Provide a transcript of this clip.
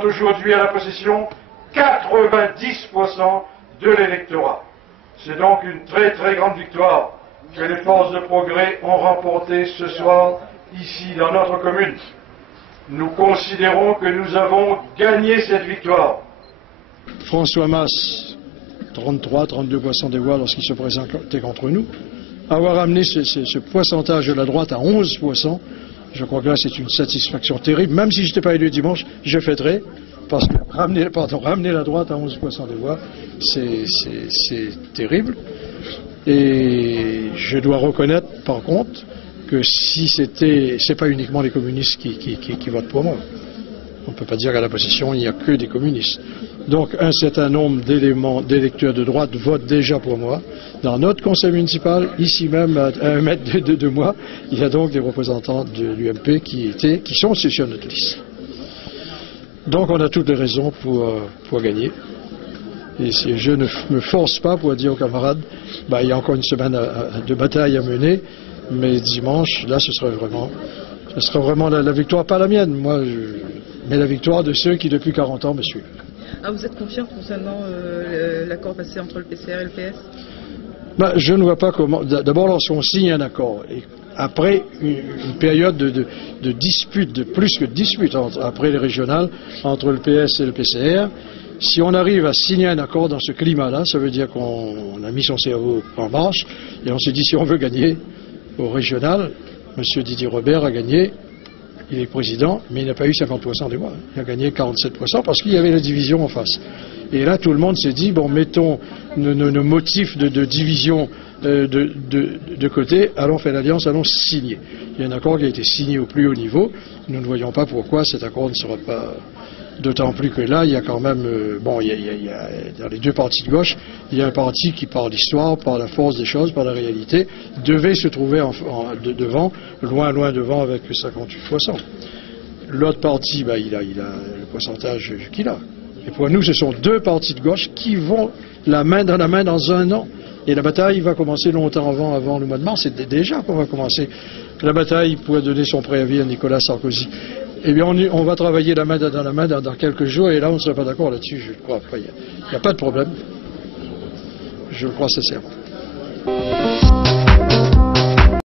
représentent aujourd'hui à la possession 90% de l'électorat. C'est donc une très très grande victoire que les forces de progrès ont remportée ce soir ici dans notre commune. Nous considérons que nous avons gagné cette victoire. François Masse, 33-32% des voix lorsqu'il se présentait contre nous. Avoir amené ce pourcentage de la droite à 11%, je crois que là c'est une satisfaction terrible. Même si je n'étais pas élu dimanche, je fêterai, parce que ramener la droite à 11% des voix, c'est terrible. Et je dois reconnaître par contre que si c'est pas uniquement les communistes qui votent pour moi. On ne peut pas dire qu'à la possession, il n'y a que des communistes. Donc un certain nombre d'électeurs de droite votent déjà pour moi. Dans notre conseil municipal, ici même à 1 mètre de moi, il y a donc des représentants de l'UMP qui sont sur notre liste. Donc on a toutes les raisons pour gagner. Et si je ne me force pas pour dire aux camarades, il y a encore une semaine de bataille à mener, mais dimanche, là ce sera vraiment la victoire, pas la mienne, mais la victoire de ceux qui depuis 40 ans me suivent. Ah, vous êtes confiant concernant l'accord passé entre le PCR et le PS? Je ne vois pas comment. D'abord, lorsqu'on signe un accord, et après une période de dispute, de plus que de dispute, après les régionales, entre le PS et le PCR, si on arrive à signer un accord dans ce climat-là, ça veut dire qu'on a mis son cerveau en marche, et on s'est dit si on veut gagner au régional, M. Didier Robert a gagné. Il est président, mais il n'a pas eu 50% des voix. Il a gagné 47% parce qu'il y avait la division en face. Et là, tout le monde s'est dit, bon, mettons nos motifs de division de côté, allons faire l'alliance, allons signer. Il y a un accord qui a été signé au plus haut niveau. Nous ne voyons pas pourquoi cet accord ne sera pas... D'autant plus que là, il y a quand même... dans les deux partis de gauche, il y a un parti qui, par l'histoire, par la force des choses, par la réalité, devait se trouver devant, loin devant avec 58%. L'autre parti, il a le pourcentage qu'il a. Et pour nous, ce sont deux partis de gauche qui vont la main dans la main dans un an. Et la bataille va commencer longtemps avant le mois de mars. C'est déjà qu'on va commencer. La bataille pourrait donner son préavis à Nicolas Sarkozy. Eh bien, on va travailler la main dans la main dans quelques jours, et là, on ne serait pas d'accord là-dessus, je crois. Il n'y a pas de problème. Je le crois sincèrement.